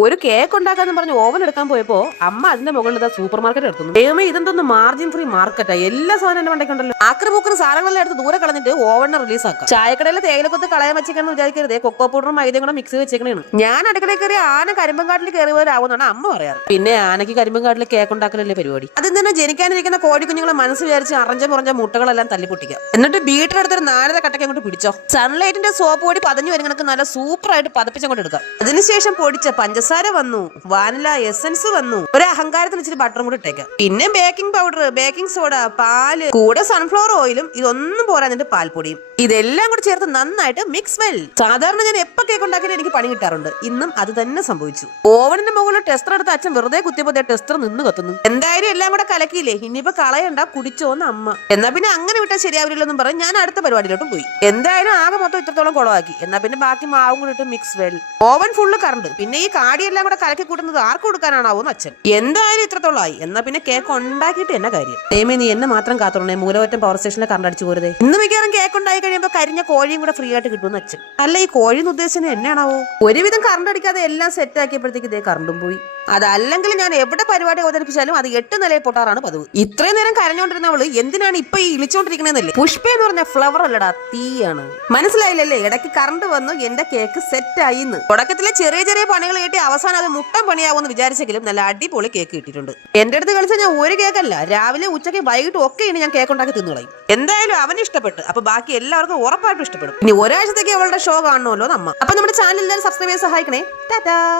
ഒരു കേക്ക് ഉണ്ടാക്കാന്ന് പറഞ്ഞ് ഓവൻ എടുക്കാൻ പോയപ്പോ അമ്മ അതിന്റെ മുകളിൽ സൂപ്പർ മാർക്കറ്റ് എടുത്തുന്നു. ദൈവമേ, ഇതെന്തൊന്ന് മാർജിൻ ഫ്രീ മാർക്കറ്റാ, എല്ലാ സാധനം എന്റെ മണ്ടയ്ക്കുണ്ടല്ലോ. ആക്രമൂക്കുന്ന സാധനങ്ങളെല്ലാം എടുത്ത് ദൂരെ കളഞ്ഞിട്ട് ഓവനെ റിലീസ് ആക്കാം. ചായക്കടയിലെ തേയിലക്കൊത്ത് കളയാൻ വെച്ചിരിക്കുന്നു വിചാരിക്കരുതേ, കൊക്കോ പൗഡറും മൈദയും കൂടെ മിക്സ് വെച്ചേക്കണേണ്. ഞാൻ അടുക്കളയിൽ കയറി ആന കരിമ്പങ്കാട്ടിൽ കയറി പോലാവുന്നാണ് അമ്മ പറയാറ്. പിന്നെ ആനയ്ക്ക് കരിമ്പങ്കാട്ടിൽ കേക്ക് ഉണ്ടാക്കലല്ലേ പരിപാടി. അതിൽ തന്നെ ജനിക്കാനിരിക്കുന്ന കോഴി കുഞ്ഞുങ്ങളെ മനസ്സ് വിചാരിച്ച് അറഞ്ച മുറഞ്ഞ മുട്ടകളെല്ലാം തല്ലിപ്പൊട്ടിക്കാം. എന്നിട്ട് ബീറ്ററെടുത്തൊരു 4 കട്ടയ്ക്ക് അങ്ങോട്ട് പിടിച്ചോ. സൺലൈറ്റിന്റെ സോപ്പ് പൊടി പതഞ്ഞു വരുന്ന നല്ല സൂപ്പറായിട്ട് പതപ്പിച്ചങ്ങോട്ട് എടുക്കാം. അതിനുശേഷം പൊടിച്ച പഞ്ചസാര വന്നു, വാനില എസൻസ് വന്നു, ഒരു അഹങ്കാരത്തിൽ ഇച്ചിരി ബട്ടറും കൂടി ഇട്ടേക്കാം. പിന്നെ ബേക്കിംഗ് പൗഡർ, ബേക്കിംഗ് സോഡ, പാല്, കൂടെ സൺഫ്ലവർ ഓയിലും, ഇതൊന്നും പോരാഞ്ഞിട്ട് പാൽപ്പൊടിയും, ഇതെല്ലാം കൂടി ചേർത്ത് നന്നായിട്ട് മിക്സ് വെൽ. സാധാരണ ഞാൻ എപ്പോ കേക്ക് ഉണ്ടാക്കിയിട്ട് എനിക്ക് പണി കിട്ടാറുണ്ട്. ഇന്നും അത് തന്നെ സംഭവിച്ചു. ഓവനിന്റെ മുകളിൽ ടെസ്റ്റർ എടുത്ത് അച്ഛൻ വെറുതെ കുത്തിയപ്പോ ടെസ്റ്റർ നിന്ന് കത്തുന്നു. എന്തായാലും എല്ലാം കൂടെ കലക്കിയില്ലേ, ഇനിയിപ്പോ കളയണ്ട, കുടിച്ചോന്ന് അമ്മ. എന്നാ പിന്നെ അങ്ങനെ വിട്ടാൽ ശരിയാവില്ലെന്നും പറഞ്ഞ് ഞാൻ അടുത്ത പരിപാടിയിലോട്ടും പോയി. എന്തായാലും ആകെ മൊത്തം ഇത്രത്തോളം കുളമാക്കി. എന്നാ പിന്നെ ബാക്കി മാവും കൂടി ഇട്ട് mix well. Oven full current. പിന്നെ ഈ കാടിയെല്ലാം കൂടെ കലക്കി കൂട്ടുന്നത് ആർക്ക് കൊടുക്കാനാണാവോന്ന് അച്ഛൻ. എന്തായാലും ഇത്രത്തോളമായി. എന്നാ പിന്നെ കേക്ക് ഉണ്ടാക്കിയിട്ട് എന്നെ കാര്യം. ദൈവമേ, നീ എന്നെ മാത്രം കാത്തോളണേ, മൂലവറ്റം പവർ സ്റ്റേഷനിലെ കറണ്ട് അടിച്ചു പോരുതേ. ഇന്ന് മിക്കവാറും കേക്ക് ഉണ്ടായി കഴിയുമ്പോൾ കരിഞ്ഞ കോഴിയും കൂടെ ഫ്രീ ആയിട്ട് കിട്ടുമെന്ന് അച്ഛൻ. അല്ല, ഈ കോഴിന്ന് ഉദ്ദേശിച്ചത് എന്നെയാണാവോ? ഒരുവിധം കറണ്ട് അടിക്കാതെ എല്ലാം സെറ്റ് ആക്കിയപ്പോഴത്തേക്ക് ഇതേ കറണ്ടും പോയി. അതല്ലെങ്കിൽ ഞാൻ എവിടെ പരിപാടി അവതരിപ്പിച്ചാലും അത് 8 നിലയിൽ പൊട്ടാറാണ് പതിവ്. ഇത്രയും നേരം കരഞ്ഞോണ്ടിരുന്നവള് എന്തിനാണ് ഇപ്പൊ ഈ ഇളിച്ചോണ്ടിരിക്കണെന്നല്ലേ. പുഷ്പ എന്ന് പറഞ്ഞ ഫ്ലവർ അല്ലടാ, തീയാണ്. മനസ്സിലായില്ലല്ലേ? ഇടയ്ക്ക് കറണ്ട് വന്നു, എന്റെ കേക്ക് സെറ്റ് ആയിന്ന്. തുടക്കത്തിലെ ചെറിയ ചെറിയ പണികൾ കിട്ടി അവസാനം അത് മുട്ടൻ പണിയാവുമെന്ന് വിചാരിച്ചെങ്കിലും നല്ല അടിപൊളി കേക്ക് കിട്ടിയിട്ടുണ്ട്. എന്റെ അടുത്ത് കളിച്ച ഞാൻ ഒരു കേക്കല്ല, രാവിലെ ഉച്ചയ്ക്ക് വൈകിട്ട് ഒക്കെയാണ് ഞാൻ കേക്ക് ഉണ്ടാക്കി തിന്നുകളയും. എന്തായാലും അവന് ഇഷ്ടപ്പെട്ടു. അപ്പൊ ബാക്കി എല്ലാവർക്കും ഉറപ്പായിട്ടും ഇഷ്ടപ്പെടും. ഇനി ഒരാഴ്ചത്തേക്ക് അവളുടെ ഷോ കാണണമല്ലോ നമ്മ. അപ്പൊ നമ്മുടെ ചാനൽ എല്ലാവരും സബ്സ്ക്രൈബ് ചെയ്ത് സഹായിക്കണേ. ടാറ്റാ.